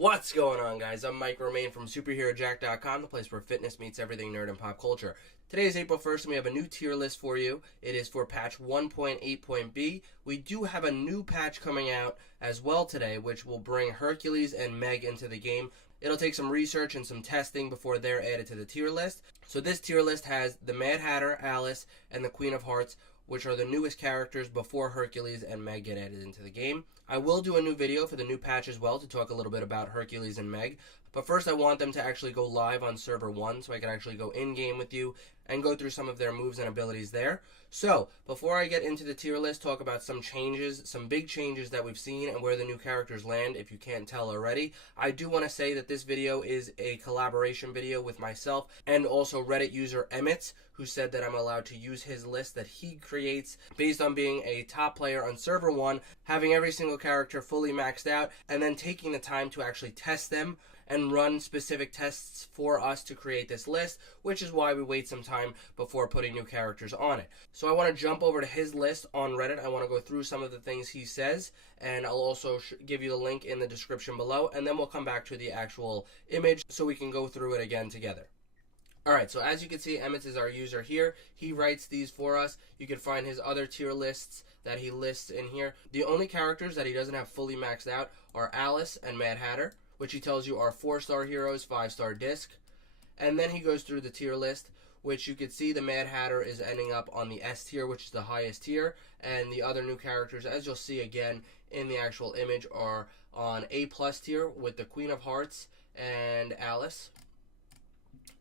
What's going on, guys? I'm Mike Romaine from SUPERHEROJACKED.com, the place where fitness meets everything nerd and pop culture. Today is April 1st, and we have a new tier list for you. It is for patch 1.8.b. We do have a new patch coming out as well today, which will bring Hercules and Meg into the game. It'll take some research and some testing before they're added to the tier list. So this tier list has the Mad Hatter, Alice, and the Queen of Hearts, which are the newest characters before Hercules and Meg get added into the game. I will do a new video for the new patch as well to talk a little bit about Hercules and Meg. But first I want them to actually go live on server 1 so I can actually go in-game with you and go through some of their moves and abilities there. So, before I get into the tier list, talk about some changes, some big changes that we've seen and where the new characters land, if you can't tell already. I do want to say that this video is a collaboration video with myself and also Reddit user Emmett, who said that I'm allowed to use his list that he creates based on being a top player on server 1, having every single character fully maxed out, and then taking the time to actually test them and run specific tests for us to create this list, which is why we wait some time before putting new characters on it. So I want to jump over to his list on Reddit. I want to go through some of the things he says, and I'll also give you the link in the description below, and then we'll come back to the actual image so we can go through it again together. Alright, so as you can see, Emmett is our user here. He writes these for us. You can find his other tier lists that he lists in here. The only characters that he doesn't have fully maxed out are Alice and Mad Hatter, which he tells you are 4-star heroes, 5-star disc. And then he goes through the tier list, which you can see the Mad Hatter is ending up on the S tier, which is the highest tier. And the other new characters, as you'll see again in the actual image, are on A+ tier with the Queen of Hearts and Alice.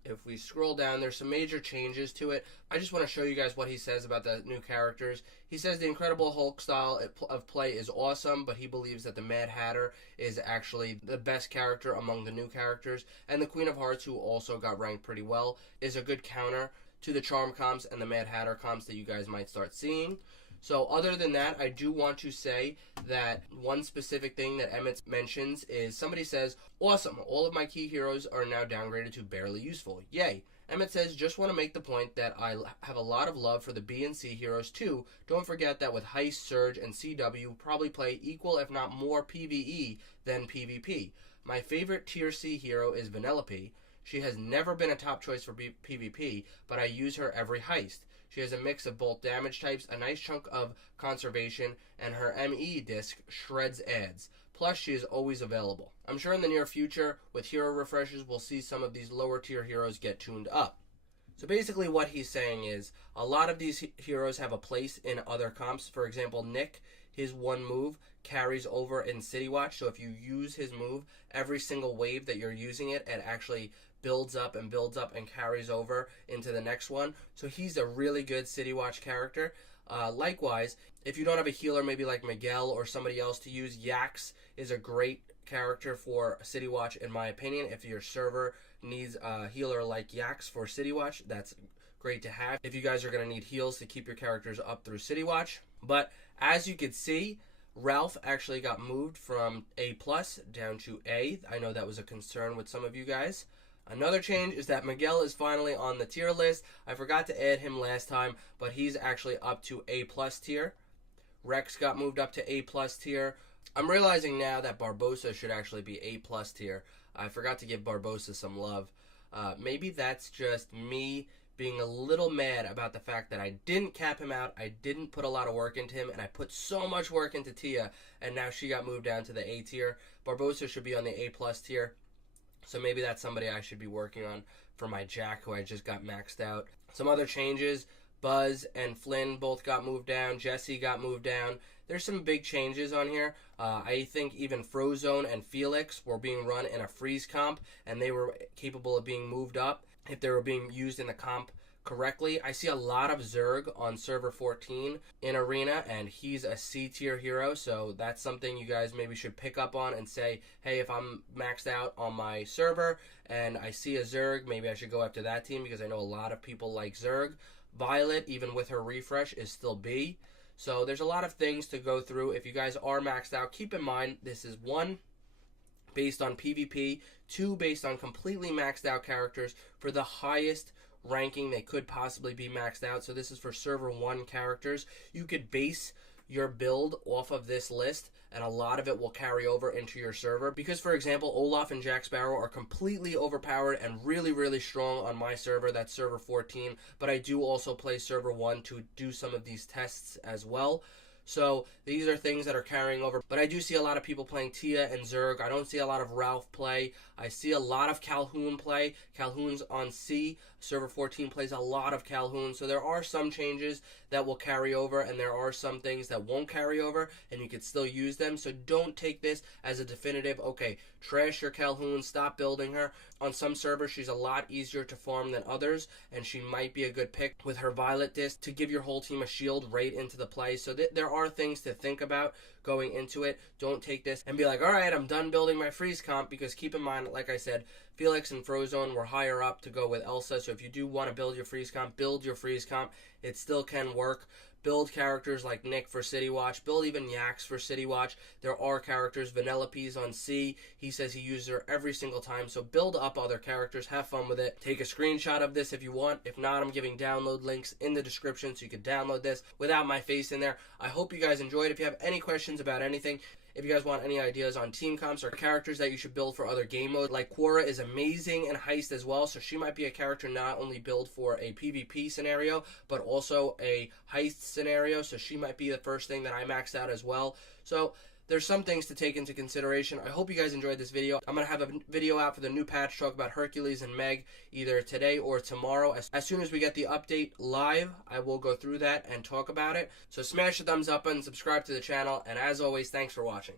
If we scroll down, there's some major changes to it. I just want to show you guys what he says about the new characters. He says the Incredible Hulk style of play is awesome, but he believes that the Mad Hatter is actually the best character among the new characters. And the Queen of Hearts, who also got ranked pretty well, is a good counter to the Charm comps and the Mad Hatter comps that you guys might start seeing. So other than that, I do want to say that one specific thing that Emmett mentions is somebody says, awesome, all of my key heroes are now downgraded to barely useful. Yay. Emmett says, just want to make the point that I have a lot of love for the B and C heroes too. Don't forget that with Heist, Surge, and CW probably play equal if not more PvE than PvP. My favorite tier C hero is Vanellope. She has never been a top choice for PvP, but I use her every heist. She has a mix of both damage types, a nice chunk of conservation, and her ME disc shreds ads. Plus, she is always available. I'm sure in the near future, with hero refreshes, we'll see some of these lower tier heroes get tuned up. So basically what he's saying is, a lot of these heroes have a place in other comps. For example, Nick, his one move carries over in City Watch, so if you use his move, every single wave that you're using it actually builds up and carries over into the next one. So he's a really good City Watch character. Likewise, if you don't have a healer maybe like Miguel or somebody else to use, Yax is a great character for City Watch in my opinion. If your server needs a healer like Yax for City Watch, that's great to have if you guys are going to need heals to keep your characters up through City Watch. But as you can see, Ralph actually got moved from A+ down to A. I know that was a concern with some of you guys. Another change is that Miguel is finally on the tier list. I forgot to add him last time, but he's actually up to A+ tier. Rex got moved up to A+ tier. I'm realizing now that Barbossa should actually be A+ tier. I forgot to give Barbossa some love. Maybe that's just me being a little mad about the fact that I didn't cap him out, I didn't put a lot of work into him, and I put so much work into Tia, and now she got moved down to the A tier. Barbossa should be on the A+ tier. So maybe that's somebody I should be working on for my Jack, who I just got maxed out. Some other changes, Buzz and Flynn both got moved down. Jesse got moved down. There's some big changes on here. I think even Frozone and Felix were being run in a freeze comp, and they were capable of being moved up if they were being used in the comp correctly. I see a lot of Zerg on server 14 in Arena, and he's a C tier hero, so that's something you guys maybe should pick up on and say, hey, if I'm maxed out on my server and I see a Zerg, maybe I should go after that team because I know a lot of people like Zerg. Violet, even with her refresh, is still B. So there's a lot of things to go through. If you guys are maxed out, keep in mind this is 1, based on PvP, 2, based on completely maxed out characters for the highest ranking they could possibly be maxed out. So this is for server 1 characters. You could base your build off of this list and a lot of it will carry over into your server. Because, for example, Olaf and Jack Sparrow are completely overpowered and really, really strong on my server. That's server 14. But I do also play server 1 to do some of these tests as well. So these are things that are carrying over. But I do see a lot of people playing Tia and Zerg. I don't see a lot of Ralph play. I see a lot of Calhoun play. Calhoun's on C. Server 14 plays a lot of Calhoun. So there are some changes that will carry over, and there are some things that won't carry over, and you could still use them. So don't take this as a definitive, okay, trash your Calhoun, stop building her. On some servers, she's a lot easier to farm than others, and she might be a good pick with her Violet Disc to give your whole team a shield right into the play. So there are things to think about going into it. Don't take this and be like, all right, I'm done building my freeze comp, because keep in mind, like I said, Felix and Frozone were higher up to go with Elsa. So if you do want to build your freeze comp, build your freeze comp. It still can work. Build characters like Nick for City Watch. Build even Yax for City Watch. There are characters. Vanellope's on C. He says he uses her every single time. So build up other characters. Have fun with it. Take a screenshot of this if you want. If not, I'm giving download links in the description so you can download this without my face in there. I hope you guys enjoyed. If you have any questions about anything, if you guys want any ideas on team comps or characters that you should build for other game modes, like Quora is amazing in Heist as well, so she might be a character not only build for a PvP scenario, but also a Heist scenario, so she might be the first thing that I maxed out as well. So there's some things to take into consideration. I hope you guys enjoyed this video. I'm going to have a video out for the new patch talk about Hercules and Meg either today or tomorrow. As soon as we get the update live, I will go through that and talk about it. So smash the thumbs up button, subscribe to the channel, and as always, thanks for watching.